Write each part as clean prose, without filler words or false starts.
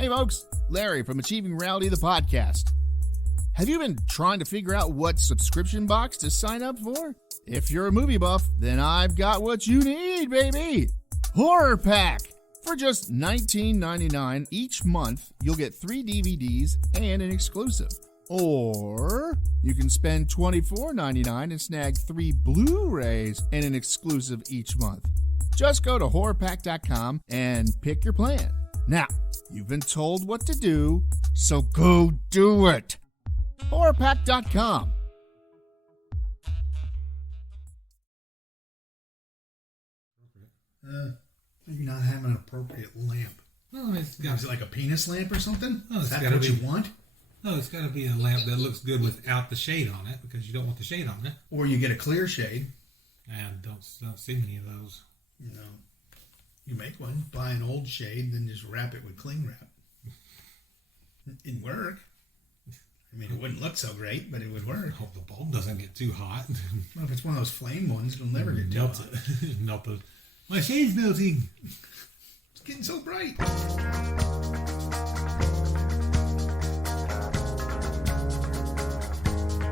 Hey folks, Larry from Achieving Reality, the podcast. Have you been trying to figure out what subscription box to sign up for? If you're a movie buff, then I've got what you need, baby! Horror Pack! For just $19.99 each month, you'll get 3 DVDs and an exclusive. Or you can spend $24.99 and snag 3 Blu-rays and an exclusive each month. Just go to horrorpack.com and pick your plan. Now, you've been told what to do, so go do it. horrorpack.com. Maybe not having an appropriate lamp. No, it's got. Is it like a penis lamp or something? No, Is that what you want? No, it's got to be a lamp that looks good without the shade on it, because you don't want the shade on it. Or you get a clear shade. And don't see many of those. No. You make one, buy an old shade, then just wrap it with cling wrap. It'd work. I mean, it wouldn't look so great, but it would work. Hope the bulb doesn't get too hot. Well, if it's one of those flame ones, it'll never get too hot. Melt the... My shade's melting. It's getting so bright.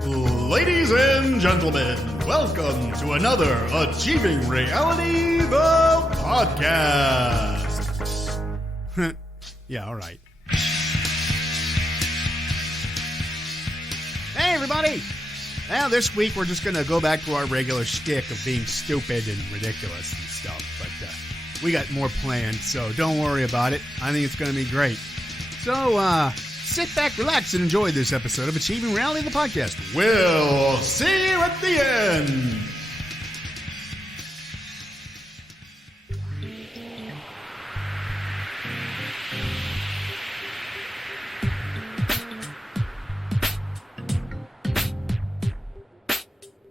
Ladies and gentlemen, welcome to another Achieving Reality, the podcast. Yeah, all right. Hey, everybody. Now, this week, we're just going to go back to our regular shtick of being stupid and ridiculous and stuff. But we got more planned, so don't worry about it. I think it's going to be great. So, sit back, relax, and enjoy this episode of Achieving Reality, the podcast. We'll see you at the end.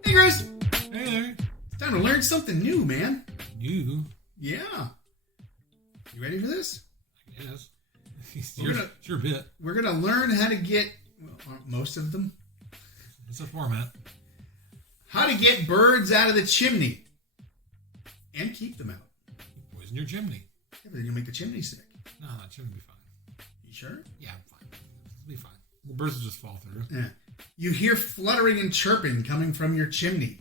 Hey, Chris. Hey, Larry. It's time to learn something new, man. You? Yeah. You ready for this? I guess. It's your bit. We're going to learn how to get, most of them, It's a format. how to get birds out of the chimney and keep them out. Poison your chimney. Yeah, but then you'll make the chimney sick. No, that chimney will be fine. You sure? Yeah, I'm fine. It'll be fine. The birds will just fall through. Yeah. You hear fluttering and chirping coming from your chimney.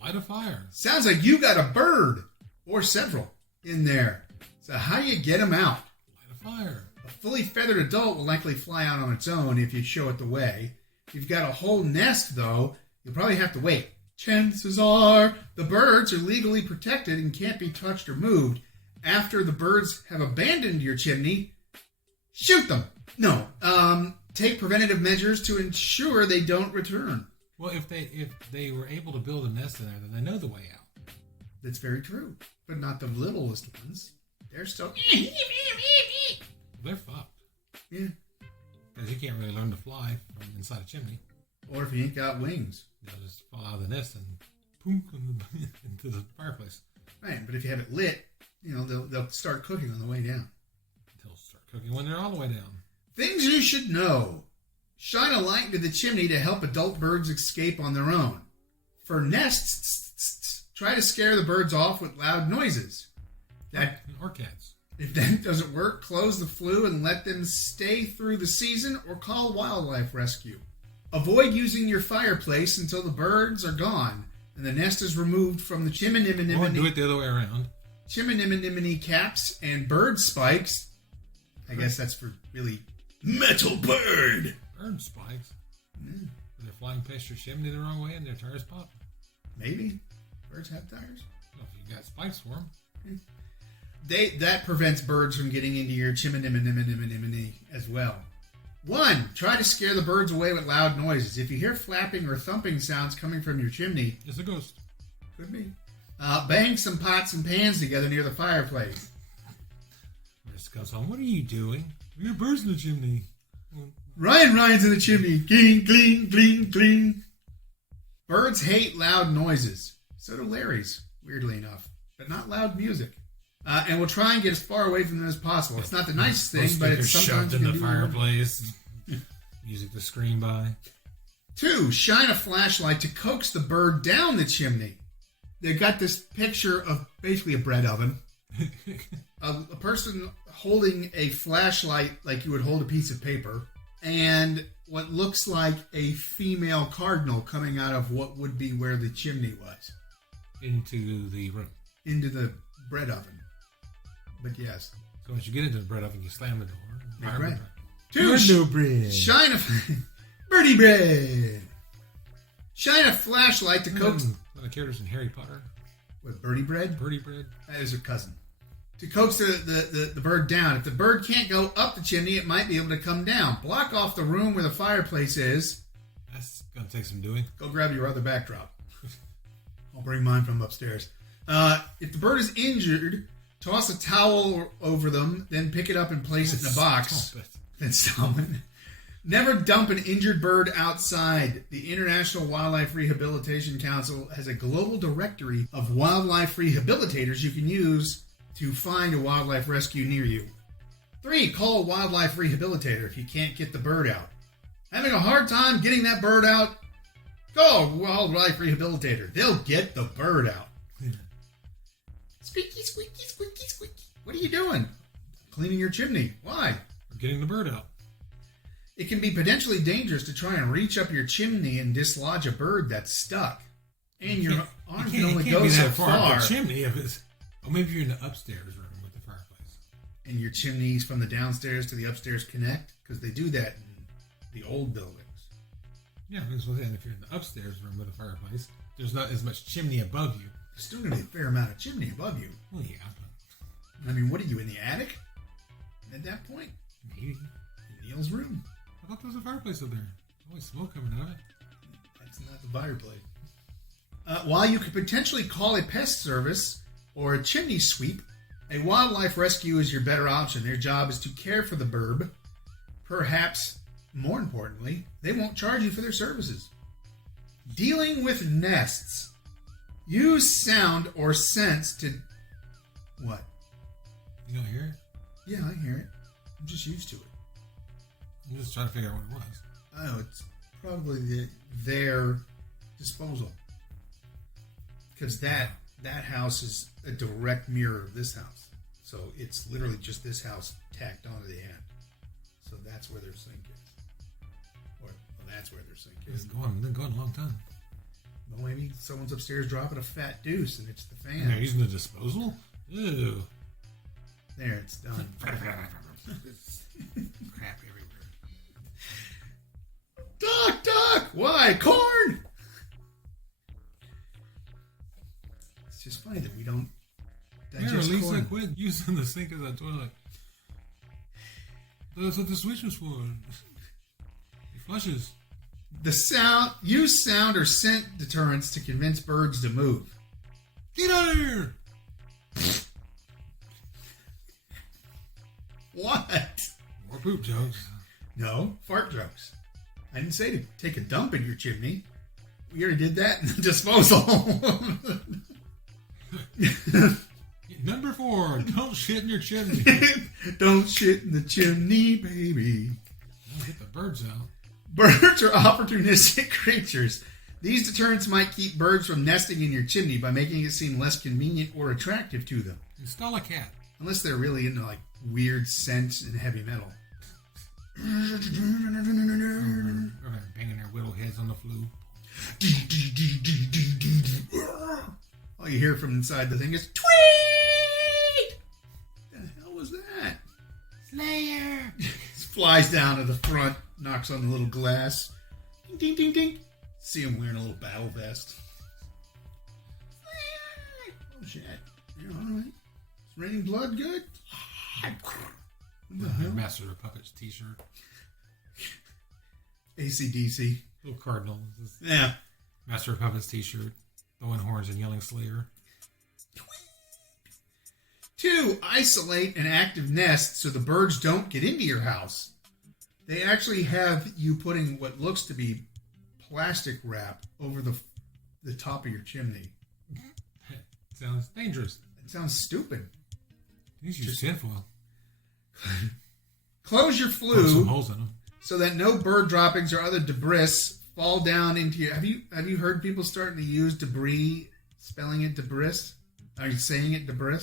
Light a fire. Sounds like you got a bird or several in there. So how do you get them out? Light a fire. A fully feathered adult will likely fly out on its own if you show it the way. If you've got a whole nest, though, you'll probably have to wait. Chances are the birds are legally protected and can't be touched or moved. After the birds have abandoned your chimney, shoot them. No, take preventative measures to ensure they don't return. Well, if they were able to build a nest in there, then they know the way out. That's very true, but not the littlest ones. They're still... They're fucked. Yeah. Because you can't really learn to fly from inside a chimney. Or if you ain't got wings. They'll just fall out of the nest and boom into the fireplace. Right, but if you have it lit, you know, they'll start cooking on the way down. They'll start cooking when they're all the way down. Things you should know. Shine a light into the chimney to help adult birds escape on their own. For nests, try to scare the birds off with loud noises. Or cats. If that doesn't work, close the flue and let them stay through the season or call wildlife rescue. Avoid using your fireplace until the birds are gone and the nest is removed from the Or do it the other way around. chimney caps and bird spikes. I guess that's for really metal bird. Bird spikes. They're flying past your chimney the wrong way and their tires pop. Maybe. Birds have tires. Well, if you got spikes for them. That prevents birds from getting into your chimney as well. 1. Try to scare the birds away with loud noises. If you hear flapping or thumping sounds coming from your chimney, It's a ghost. could be. Bang some pots and pans together near the fireplace. Marisa comes home. What are you doing? We got birds in the chimney. Ryan's in the chimney. Clean, clean, clean, clean. Birds hate loud noises. So do Larry's, weirdly enough. But not loud music. And we'll try and get as far away from them as possible. It's not the nicest thing, but it's sometimes shoved in the can do fireplace. Music to scream by. 2, shine a flashlight to coax the bird down the chimney. They've got this picture of basically a bread oven. a person holding a flashlight like you would hold a piece of paper, and what looks like a female cardinal coming out of what would be where the chimney was. Into the room. Into the bread oven. But yes. So once you get into the bread oven, you slam the door. Make bread. No bread. Shine a... Birdie bread. Shine a flashlight to coax... One of the characters in Harry Potter. What, birdie bread? Birdie bread. That is her cousin. To coax the bird down. If the bird can't go up the chimney, it might be able to come down. Block off the room where the fireplace is. That's going to take some doing. Go grab your other backdrop. I'll bring mine from upstairs. If the bird is injured, toss a towel over them, then pick it up and place it in a box. Then stomp it. Never dump an injured bird outside. The International Wildlife Rehabilitation Council has a global directory of wildlife rehabilitators you can use to find a wildlife rescue near you. 3. Call a wildlife rehabilitator if you can't get the bird out. Having a hard time getting that bird out? Call a wildlife rehabilitator. They'll get the bird out. Squeaky, squeaky, squeaky, squeaky. What are you doing? Cleaning your chimney. Why? We're getting the bird out. It can be potentially dangerous to try and reach up your chimney and dislodge a bird that's stuck. And your arm can only go so far. The chimney if it's... Oh, maybe you're in the upstairs room with the fireplace. And your chimneys from the downstairs to the upstairs connect? Because they do that in the old buildings. Yeah, because if you're in the upstairs room with a fireplace, there's not as much chimney above you. There's still going to be a fair amount of chimney above you. Well, yeah. I mean, what are you, in the attic? At that point? Maybe. In Neil's room. I thought there was a fireplace up there. There's always smoke coming out of it. That's not the fireplace. While you could potentially call a pest service or a chimney sweep, a wildlife rescue is your better option. Their job is to care for the bird. Perhaps, more importantly, they won't charge you for their services. Dealing with nests. Use sound or sense to... What? You don't hear it? Yeah, I hear it. I'm just used to it. I'm just trying to figure out what it was. Oh, it's probably their disposal. Because that house is a direct mirror of this house. So it's literally just this house tacked onto the end. So that's where their sink is. Or that's where their sink is. It's been going a long time. Well, maybe someone's upstairs dropping a fat deuce and it's the fan. And they're using the disposal? Ew. There, it's done. Crap everywhere. Duck! Why? Corn! It's just funny that we don't digest Lisa, corn. quit using the sink as a toilet. That's what the switch was for. It flushes. Use sound or scent deterrents to convince birds to move. Get out of here! What? More poop jokes. No, fart jokes. I didn't say to take a dump in your chimney. We already did that in the disposal. Number 4, don't shit in your chimney. Don't shit in the chimney, baby. Don't get the birds out. Birds are opportunistic creatures. These deterrents might keep birds from nesting in your chimney by making it seem less convenient or attractive to them. Install a cat. Unless they're really into like weird scents and heavy metal. Or banging their little heads on the flue. All you hear from inside the thing is tweet. What the hell was that? Slayer. Flies down to the front, knocks on the little glass. Ding, ding, ding, ding. See him wearing a little battle vest. Oh shit! You're all right. It's raining blood. Good. Master of Puppets t-shirt. AC/DC. Little cardinal. Yeah. Master of Puppets t-shirt. Throwing horns and yelling Slayer. 2. Isolate an active nest so the birds don't get into your house. They actually have you putting what looks to be plastic wrap over the top of your chimney. Sounds dangerous. It sounds stupid. You should use tinfoil. Close your Put flue some holes in them. so that no bird droppings or other debris fall down into your... Have you heard people starting to use debris, spelling it debris? Are you saying it debris?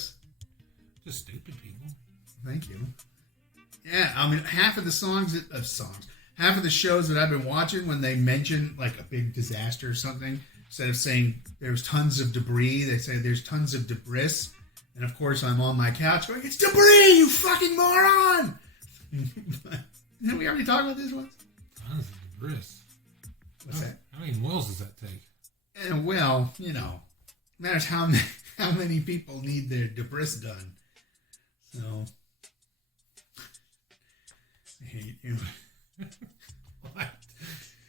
Just stupid people. Thank you. Yeah, I mean, half of the half of the shows that I've been watching, when they mention like a big disaster or something, instead of saying there's tons of debris, they say there's tons of debris. And of course, I'm on my couch going, it's debris, you fucking moron! Didn't we already talk about this once? Tons of debris. What's that? How many moils does that take? And well, matters how many people need their debris done. So, I hate you. What?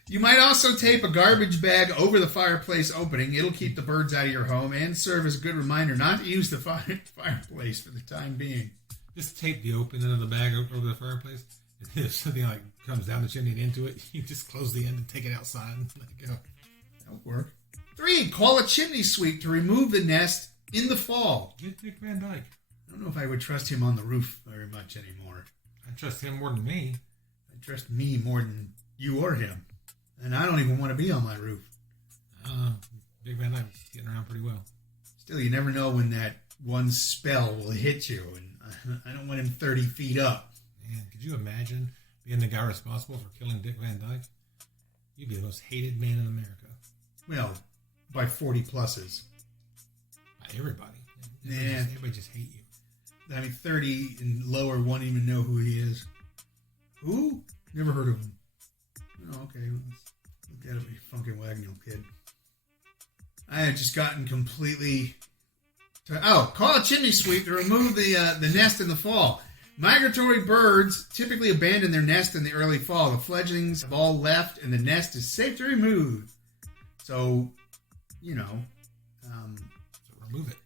You might also tape a garbage bag over the fireplace opening. It'll keep the birds out of your home and serve as a good reminder not to use the fireplace for the time being. Just tape the opening of the bag over the fireplace. And if something like comes down the chimney and into it, you just close the end and take it outside and let it go. That'll work. 3, call a chimney sweep to remove the nest in the fall. Get Dick Van Dyke. I don't know if I would trust him on the roof very much anymore. I trust him more than me. I trust me more than you or him. And I don't even want to be on my roof. Dick Van Dyke's getting around pretty well. Still, you never know when that one spell will hit you. And I don't want him 30 feet up. Man, could you imagine being the guy responsible for killing Dick Van Dyke? You'd be the most hated man in America. Well, by 40 pluses. By everybody. Everybody just hate you. I mean, 30 and lower won't even know who he is. Who? Never heard of him. Oh, okay, let's look at it with your Funkin' Wagnall kid. I had just gotten completely... call a chimney sweep to remove the nest in the fall. Migratory birds typically abandon their nest in the early fall. The fledglings have all left, and the nest is safe to remove. So, remove it.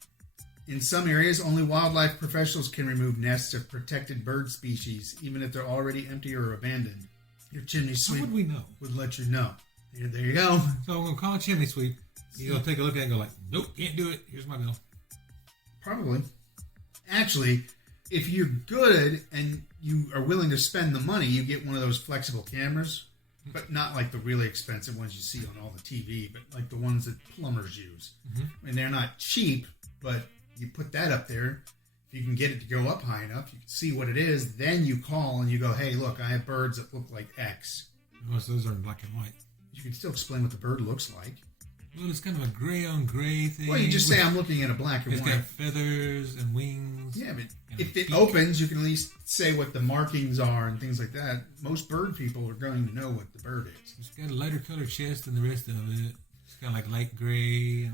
In some areas, only wildlife professionals can remove nests of protected bird species, even if they're already empty or abandoned. Your chimney sweep How would we know? Would let you know. There you go. So I'm going to call a chimney sweep. You're going to take a look at it and go like, nope, can't do it. Here's my bill. Probably. Actually, if you're good and you are willing to spend the money, you get one of those flexible cameras, but not like the really expensive ones you see on all the TV, but like the ones that plumbers use. Mm-hmm. And they're not cheap, but you put that up there. If you can get it to go up high enough, you can see what it is. Then you call and you go, hey, look, I have birds that look like X. Most of those are in black and white. You can still explain what the bird looks like. Well, it's kind of a gray on gray thing. Well, you just say I'm looking at a black and white. It's got feathers and wings. Yeah, but if it opens, you can at least say what the markings are and things like that. Most bird people are going to know what the bird is. It's got a lighter colored chest than the rest of it. It's kind of like light gray,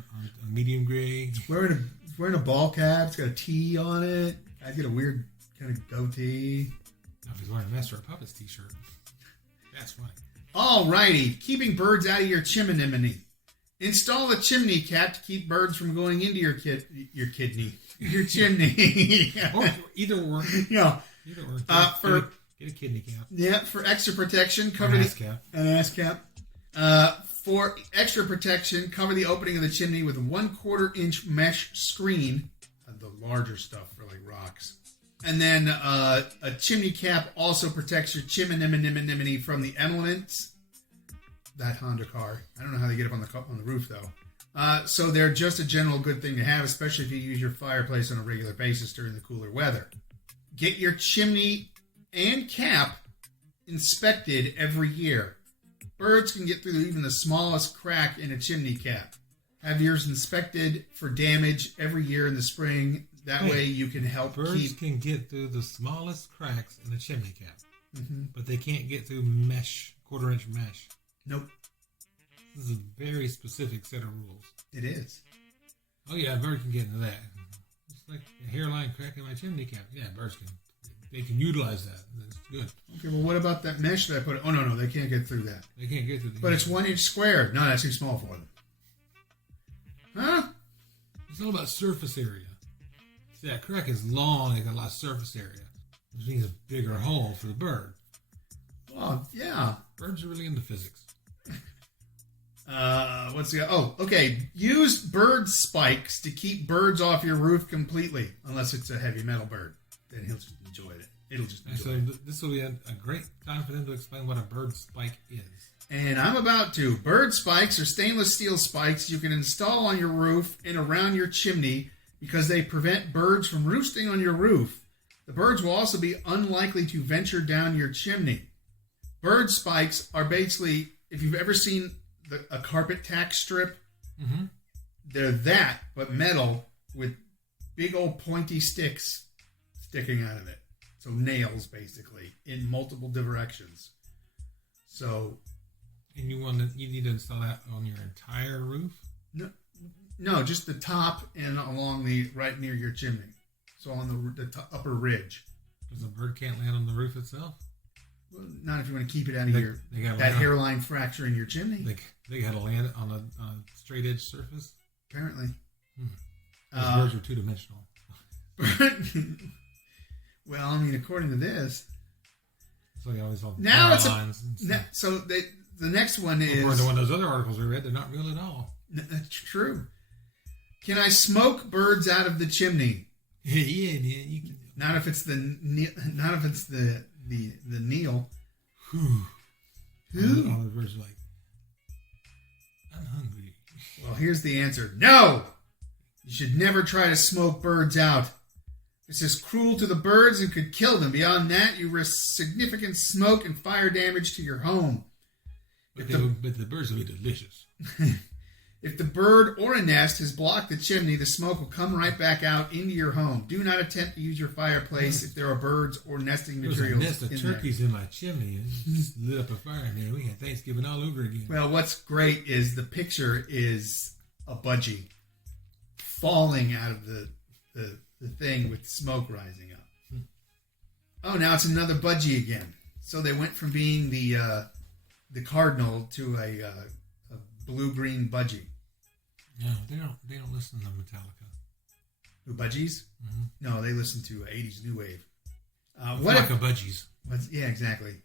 medium gray. Wearing a ball cap. It's got a T on it. I get a weird kind of goatee. If he's wearing a Master of Puppets t-shirt. That's funny. Alrighty. Keeping birds out of your chimney. Install a chimney cap to keep birds from going into your chimney. Or either work. Yeah. Either work. Get a kidney cap. Yeah, for extra protection, cover an ass cap. For extra protection, cover the opening of the chimney with a 1/4 inch mesh screen. The larger stuff for like rocks. And then a chimney cap also protects your chimney from the elements. That Honda car. I don't know how they get up on the roof though. So they're just a general good thing to have, especially if you use your fireplace on a regular basis during the cooler weather. Get your chimney and cap inspected every year. Birds can get through even the smallest crack in a chimney cap. Have yours inspected for damage every year in the spring. That way you can help birds can get through the smallest cracks in a chimney cap. Mm-hmm. But they can't get through mesh, 1/4 inch mesh. Nope. This is a very specific set of rules. It is. Oh yeah, a bird can get into that. It's like a hairline crack in my chimney cap. Yeah, birds can. They can utilize that. That's good. Okay, well, what about that mesh that I put? Oh no, they can't get through that. They can't get through. But it's 1 inch squared. No, that's too small for them. Huh? It's all about surface area. See, that crack is long. They got a lot of surface area, which means a bigger hole for the bird. Oh yeah. Birds are really into physics. What's the... Oh, okay. Use bird spikes to keep birds off your roof completely, unless it's a heavy metal bird. Then he'll just enjoy it. It'll just enjoy it. This will be a great time for them to explain what a bird spike is. And I'm about to. Bird spikes are stainless steel spikes you can install on your roof and around your chimney because they prevent birds from roosting on your roof. The birds will also be unlikely to venture down your chimney. Bird spikes are basically, if you've ever seen a carpet tack strip, they're that, but metal with big old pointy sticks sticking out of it. So nails, basically, in multiple directions. So, and you need to install that on your entire roof? No, just the top and along the right near your chimney. So on the upper ridge. Because the bird can't land on the roof itself? Well, not if you want to keep it out of that hairline fracture in your chimney. They got to land on a straight edge surface? Apparently. Those birds are two-dimensional. Well, I mean, according to this. So they always have now it's lines. So the next one is. According to one of those other articles we read, they're not real at all. That's true. Can I smoke birds out of the chimney? Yeah, man. You can. Not if it's the Neil. Who? All the birds are like, I'm hungry. Well, here's the answer. No! You should never try to smoke birds out. This is cruel to the birds and could kill them. Beyond that, you risk significant smoke and fire damage to your home. But the birds will be delicious. If the bird or a nest has blocked the chimney, the smoke will come right back out into your home. Do not attempt to use your fireplace if there are birds or nesting materials. There's a nest of turkeys in my chimney and just lit up a fire in there. We had Thanksgiving all over again. Well, what's great is the picture is a budgie falling out of the thing with smoke rising up. Oh, now it's another budgie again. So they went from being the cardinal to a blue-green budgie. No, they don't listen to Metallica. Who, budgies? Mm-hmm. No, they listen to 80s new wave. Budgies. Yeah, exactly.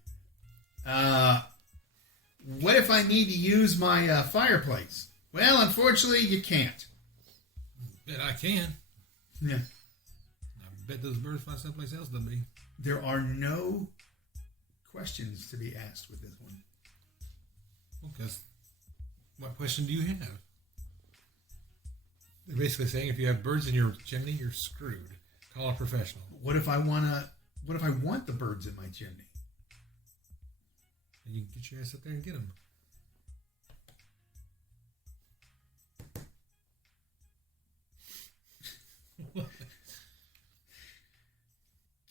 What if I need to use my fireplace? Well, unfortunately, you can't. Bet I can. Yeah. I bet those birds find someplace else to be. There are no questions to be asked with this one. Because what question do you have? They're basically saying if you have birds in your chimney, you're screwed. Call a professional. What if I want the birds in my chimney? And you can get your ass up there and get them.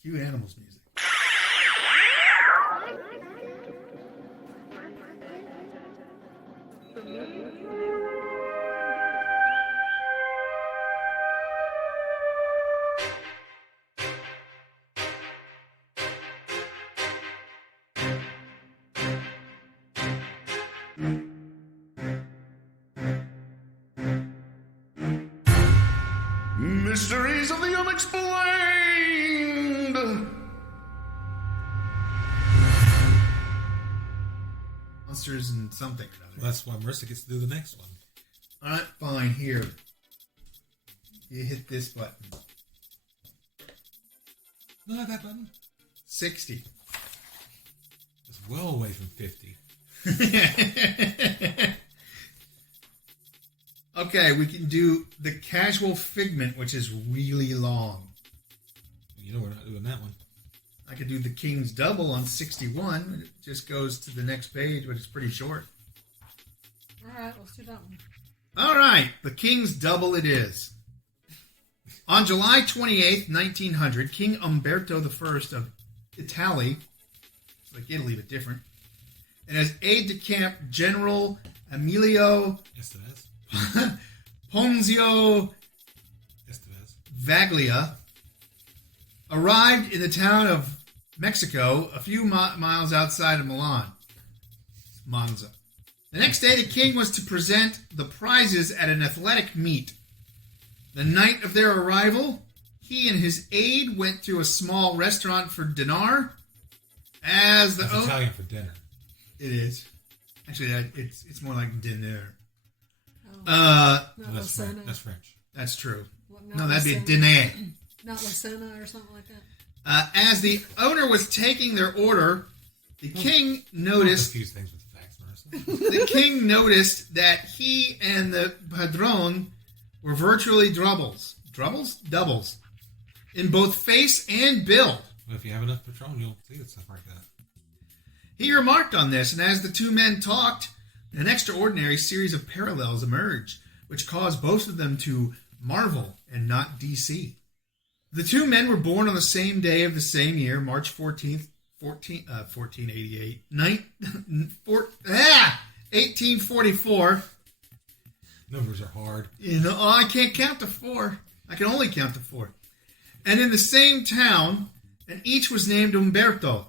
Cue animals music. Mysteries of the Unexplained. Monsters and something or other. Well, that's why Marisa gets to do the next one. All right, fine. Here, you hit this button. Not that button. 60. It's well away from 50. Okay, we can do the casual figment, which is really long. You know we're not doing that one. I could do the King's Double on 61. It just goes to the next page, but it's pretty short. All right, let's do that one. All right, the King's Double it is. On July 28th, 1900, King Umberto I of Italy, it's like Italy but different, and his aide-de-camp General Emilio Ponzio Vaglia arrived in the town of Mexico, a few miles outside of Milan. Monza. The next day, the king was to present the prizes at an athletic meet. The night of their arrival, he and his aide went to a small restaurant for dinner. As the That's Italian for dinner. It is. Actually, it's more like dinner. That's French. That's true. What, no, that'd be diner. Not Lucena or something like that? As the owner was taking their order, the king noticed... Confuse things with facts, Marisa. The king noticed that he and the padrone were virtually doubles. Doubles. In both face and build. Well, if you have enough Patron, you'll see it stuff like that. He remarked on this, and as the two men talked, an extraordinary series of parallels emerged, which caused both of them to marvel and not DC. The two men were born on the same day of the same year, March 14th, 1488, 1844. Numbers are hard. I can't count to 4. I can only count to 4. And in the same town, and each was named Umberto.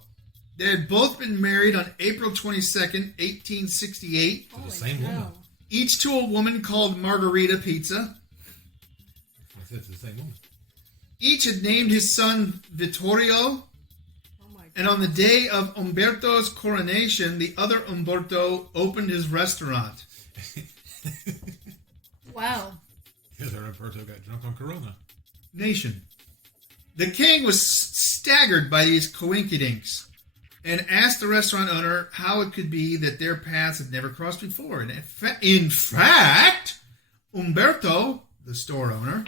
They had both been married on April 22nd, 1868. To the same woman. Each to a woman called Margarita Pizza. I said to the same woman. Each had named his son Vittorio. Oh my God. And on the day of Umberto's coronation, the other Umberto opened his restaurant. Wow. The other Umberto got drunk on Corona. Nation. The king was staggered by these coinkydinks and asked the restaurant owner how it could be that their paths had never crossed before. And in fact, Umberto, the store owner,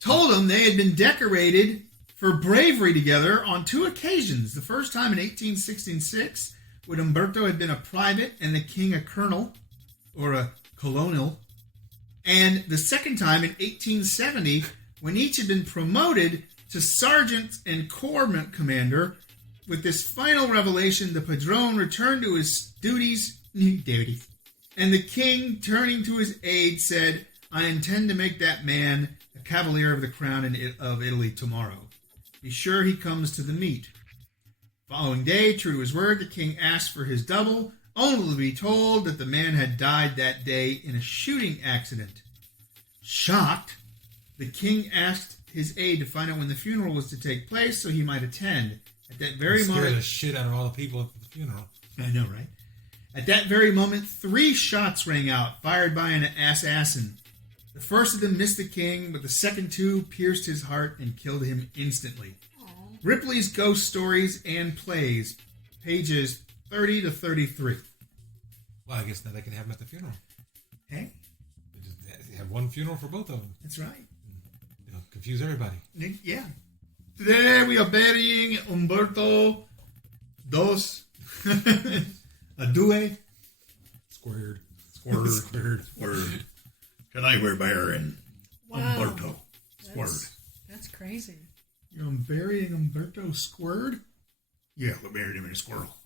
told him they had been decorated for bravery together on 2 occasions. The first time in 1866, when Umberto had been a private and the king a colonel, or a colonel. And the second time in 1870, when each had been promoted to sergeant and corps commander. With this final revelation, the Padrone returned to his duties. And the king, turning to his aide, said, I intend to make that man a cavalier of the crown of Italy tomorrow. Be sure he comes to the meet. Following day, true to his word, the king asked for his double, only to be told that the man had died that day in a shooting accident. Shocked, the king asked his aide to find out when the funeral was to take place so he might attend. At that very moment... Scared the shit out of all the people at the funeral. I know, right? At that very moment, 3 shots rang out, fired by an assassin. The first of them missed the king, but the second 2 pierced his heart and killed him instantly. Aww. Ripley's Ghost Stories and Plays, pages 30 to 33. Well, I guess now they can have him at the funeral. Hey? They have one funeral for both of them. That's right. They'll confuse everybody. Yeah. Today we are burying Umberto Dos a Due Squared. Squared. Tonight we're burying Wow. Umberto Squared. That's crazy. You're burying Umberto Squared? Yeah, we buried him in a squirrel.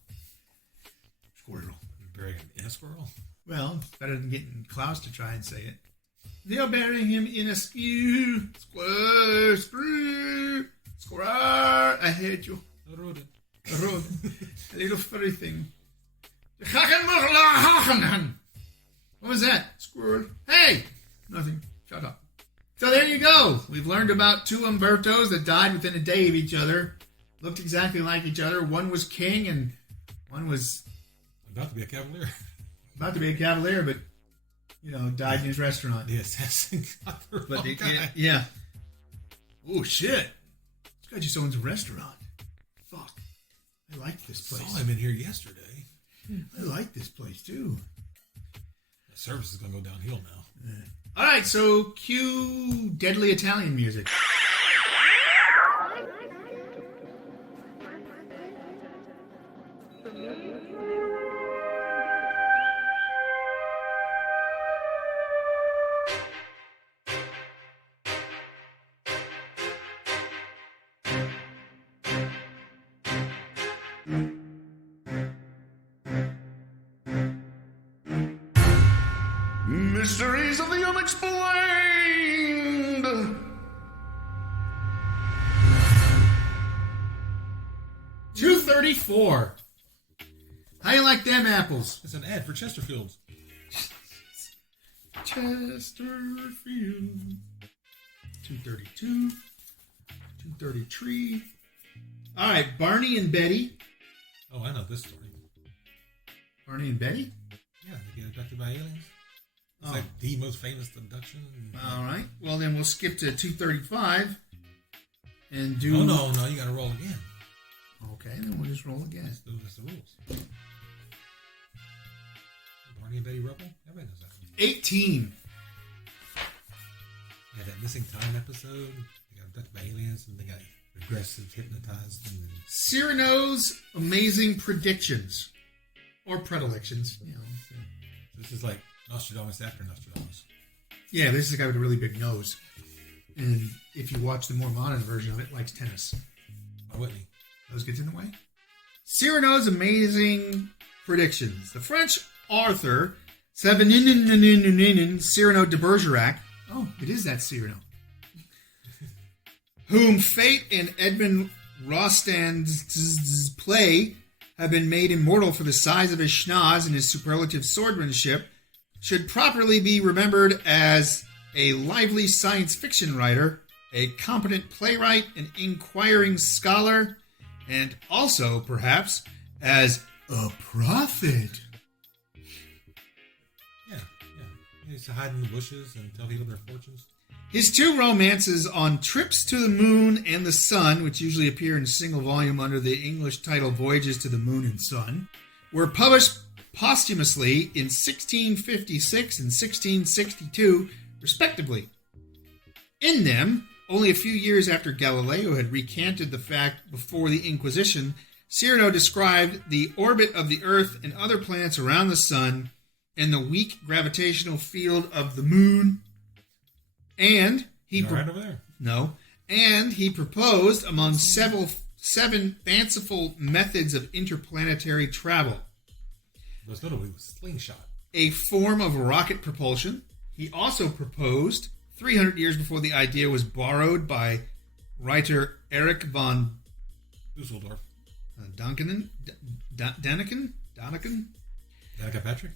Squirrel. You bury him in a squirrel? Well, it's better than getting Klaus to try and say it. They are burying him in a squirrel. I hate you. A rodent. A rodent. A little furry thing. What was that? Squirrel. Hey! Nothing. Shut up. So there you go. We've learned about 2 Umbertos that died within a day of each other. Looked exactly like each other. One was king and one was... About to be a cavalier. About to be a cavalier, but, died in his restaurant. The assassin got the wrong guy. Yeah. Oh, shit. This guy just owns a restaurant. Fuck. I like this place. Saw him in here yesterday. I like this place, too. The service is going to go downhill now. All right, so cue deadly Italian music. Mysteries of the Unexplained. 234. How you like them apples? It's an ad for Chesterfields. Chesterfield. 232. 233. All right, Barney and Betty. Oh, I know this story. Barney and Betty? Yeah, they get abducted by aliens. It's Oh. like the most famous abduction. All right. Well, then we'll skip to 235 and do... Oh, no, you got to roll again. Okay, then we'll just roll again. That's the rules. Barney and Betty Rubble? Everybody knows that. 18. Yeah, Had that missing time episode. They got abducted by aliens and they got regressive, hypnotized. And Cyrano's amazing predictions. Or predilections. You know. So. This is like Nostradamus after Nostradamus. Yeah, this is a guy with a really big nose. And if you watch the more modern version of it, likes tennis. Why wouldn't he? Those gets in the way. Cyrano's amazing predictions. The French author Cyrano de Bergerac. Oh, it is that Cyrano. Whom fate and Edmond Rostand's play have been made immortal for the size of his schnoz and his superlative swordsmanship, should properly be remembered as a lively science fiction writer, a competent playwright, an inquiring scholar, and also, perhaps, as a prophet. Yeah. He used to hide in the bushes and tell people their fortunes. His two romances on Trips to the Moon and the Sun, which usually appear in a single volume under the English title Voyages to the Moon and Sun, were published posthumously in 1656 and 1662, respectively. In them, only a few years after Galileo had recanted the fact before the Inquisition, Cyrano described the orbit of the Earth and other planets around the Sun and the weak gravitational field of the Moon. And he right over there. No. And he proposed among seven fanciful methods of interplanetary travel. Most notably was slingshot. A form of rocket propulsion. He also proposed, 300 years before the idea was borrowed by writer Erich von Dusseldorf. Daniken? Danica Patrick?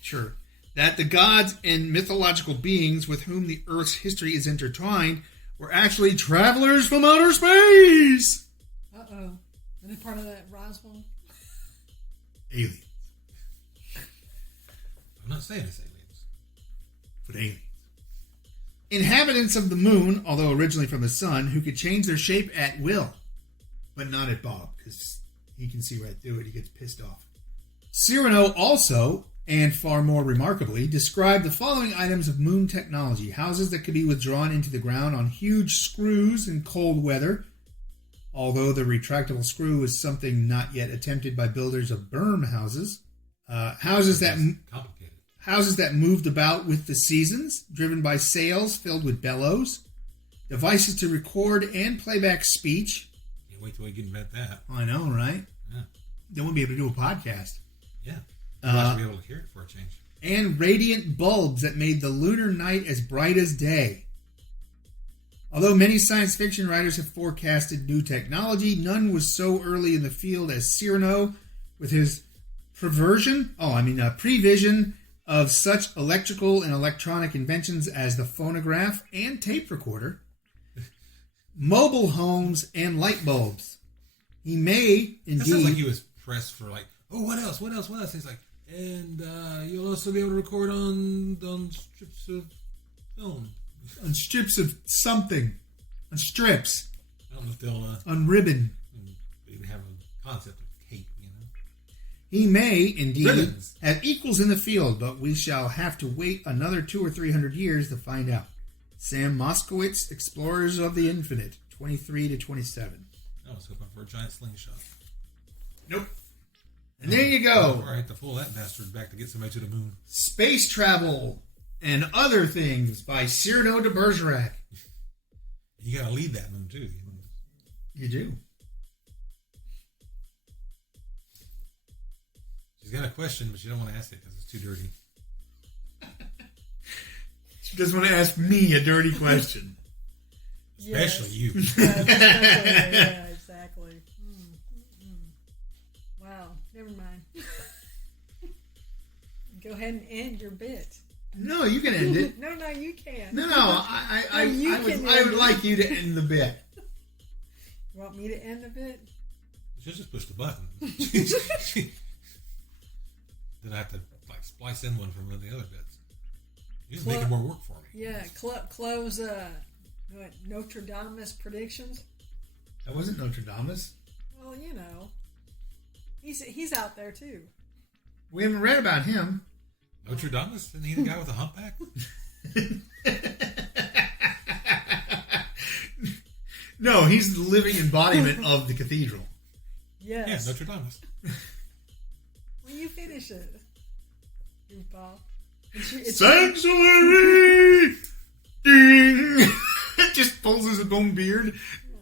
Sure. That the gods and mythological beings with whom the Earth's history is intertwined were actually travelers from outer space. Uh-oh. Are they part of that Roswell? Aliens. I'm not saying it's aliens. But aliens. Inhabitants of the moon, although originally from the sun, who could change their shape at will. But not at Bob, because he can see right through it. He gets pissed off. Cyrano also, and far more remarkably, described the following items of moon technology. Houses that could be withdrawn into the ground on huge screws in cold weather, although the retractable screw is something not yet attempted by builders of berm houses. Houses that moved about with the seasons, driven by sails filled with bellows. Devices to record and playback speech. Can't wait till we can invent that. I know, right? Yeah. Then we'll be able to do a podcast. Yeah. We'll be able to hear it for a change. And radiant bulbs that made the lunar night as bright as day. Although many science fiction writers have forecasted new technology, none was so early in the field as Cyrano, with his prevision of such electrical and electronic inventions as the phonograph and tape recorder, mobile homes, and light bulbs. He may, indeed... That sounds like he was pressed for what else? He's like, and you'll also be able to record on strips of film. On strips of something. On strips. I don't know if they'll... on ribbon. Even have a concept of tape, you know? He may, indeed, Ribbons. have equals in the field, but we shall have to wait another 200 or 300 years to find out. Sam Moskowitz, Explorers of the Infinite, 23 to 27. I was hoping for a giant slingshot. Nope. And there you go. All right, to pull that bastard back to get somebody to the moon. Space Travel and Other Things by Cyrano de Bergerac. You gotta lead that moon, too. You do. She's got a question, but she don't want to ask it because it's too dirty. She doesn't want to ask me a dirty question. Especially you. Yeah, exactly. Wow, never mind. Go ahead and end your bit. No, you can end it. No, you can't. No, I would like you to end the bit. You want me to end the bit? She'll just push the button. Then I have to splice in one from one of the other bits. You're just making more work for me. Yeah, close Notre Dame's predictions. That wasn't Notre Dame's. Well, you know, he's out there too. We haven't read about him. Notre Dame? Isn't he the guy with the humpback? No, he's the living embodiment of the cathedral. Yeah, Yes. Notre Dame. When you finish it, goofball. It's Sanctuary! Ding! Just pulls his own beard.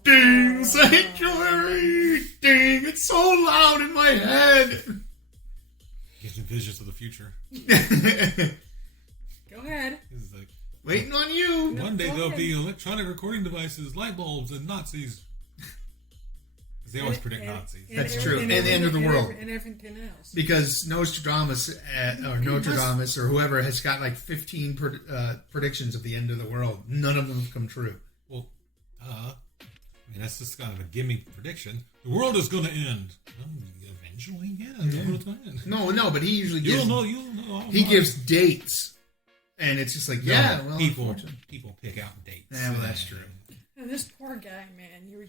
Ding! Sanctuary! Ding! It's so loud in my head. Gives me visions of the future. Go ahead. It's like, Waiting on you. one day go there'll ahead. be electronic recording devices, light bulbs, and Nazis. 'Cause they always predict Nazis. That's true. And the end of the world. And everything else. Because Nostradamus or whoever has got like 15 predictions of the end of the world. None of them have come true. Well, I mean, that's just kind of a gimme prediction. The world is going to end. Eventually, yeah. The world's going to end. No, but he usually gives. You'll know. He gives dates, and it's just like, yeah, well, people pick out dates. Yeah, well, that's true. And this poor guy, man, you were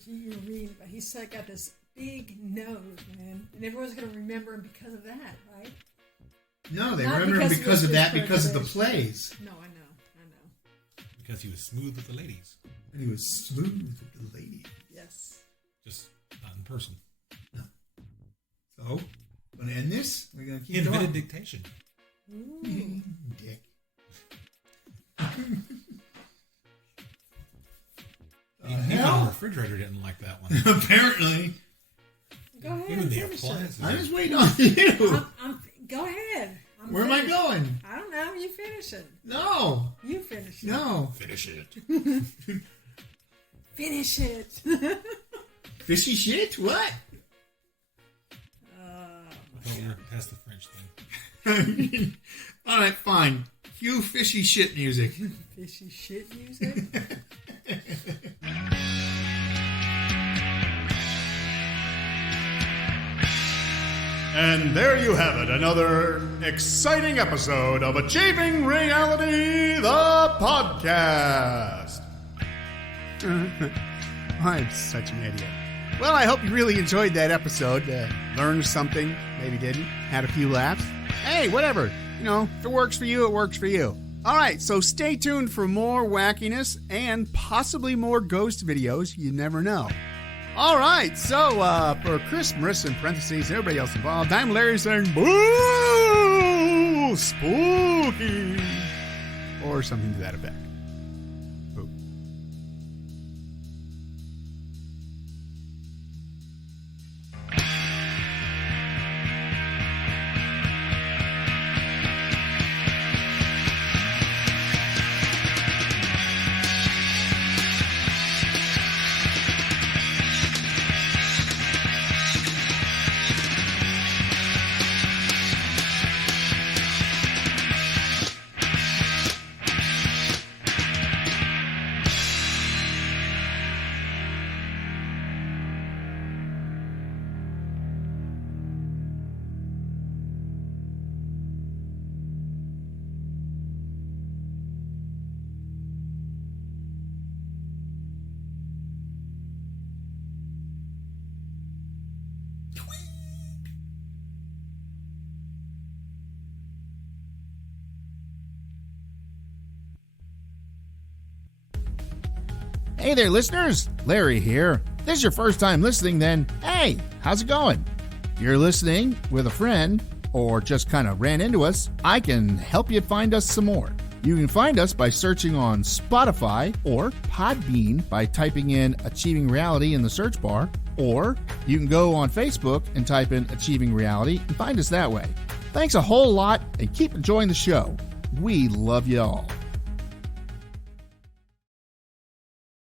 reading, but he's got this big nose, man, and everyone's going to remember him because of that, right? No, they Not remember him because because of of that, his because of the preservation. plays. No, I know. Because he was smooth with the ladies. And he was smooth with the lady. Yes. Just not in person. So, going to end this? We're going to He keep invented going. dictation. Ooh. Dick. Even the refrigerator didn't like that one. Apparently. Go ahead. Even the finish it. appliances. I'm just waiting on you. Go ahead. Where am I finished. going? I don't know. You finish it. No. You finish it. No. Finish it. Finish it. Fishy shit? What? I thought we were past the French thing. All right, fine. Cue fishy shit music. Fishy shit music. And there you have it, another exciting episode of Achieving Reality, the podcast. I'm such an idiot. Well, I hope you really enjoyed that episode. Learned something, maybe didn't. Had a few laughs. Hey, whatever. You know, if it works for you, it works for you. All right, so stay tuned for more wackiness and possibly more ghost videos. You never know. All right, so for Chris, Marissa, in parentheses, and everybody else involved, I'm Larry saying, boo! Spooky! Or something to that effect. Boo. Hey there, listeners. Larry here. If this is your first time listening, then hey, how's it going? If you're listening with a friend or just kind of ran into us, I can help you find us some more. You can find us by searching on Spotify or Podbean by typing in Achieving Reality in the search bar, or you can go on Facebook and type in Achieving Reality and find us that way. Thanks a whole lot and keep enjoying the show. We love you all.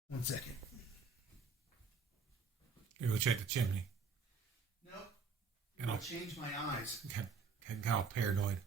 1 second. Here, go check the chimney. Nope. And I'll I'll change my eyes. got all paranoid.